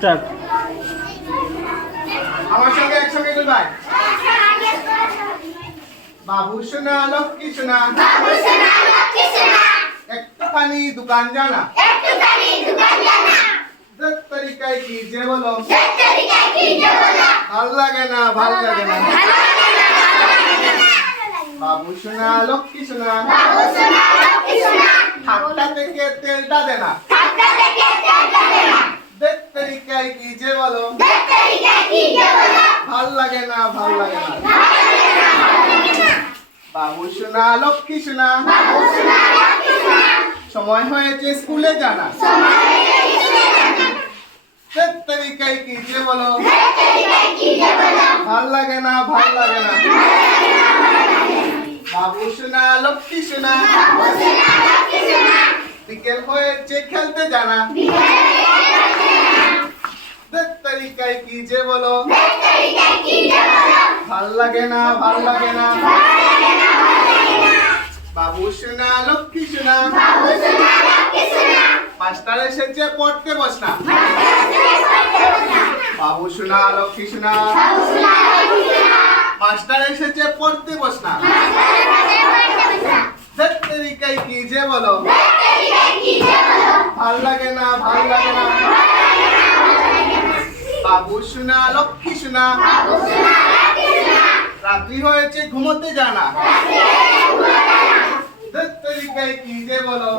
Start. আমার সঙ্গে একসঙ্গে বলবাই। বাবু সোনা লক্ষ্মী সোনা একটুখানি দোকান জানা তরিকায় কি যে বলো ভাল লাগে না ভাল লাগে না। বাবু সোনা লক্ষ্মী সোনা ঠাট্টা থেকে তেলটা দে না তরিকায় কি যে বলো ভাল লাগে না ভাল লাগে না। বাবু সোনা লক্ষ্মী সোনা সময় হয়েছে স্কুলে জানা তরিকায় কি যে বলো ভাল লাগে না ভাল লাগে না। বাবু সোনা লক্ষ্মী সোনা বিকেল হয়েছে খেলতে জানা তরিকায় কি যে বলো ভাল লাগে না ভাল লাগে না। বাবু সোনা লক্ষ্মী সোনা মাস্টার এসেছে পড়তে বস না বাবু সোনা লক্ষ্মী সোনা মাস্টার এসেছে পড়তে বস না তরিকায় কি যে বলো ভাল লাগে না ভাল লাগে না। বাবু সোনা লক্ষ্মী সোনা রাত্রি হয়েছে ঘুমোতে জানা তরিকায় কি যে বলো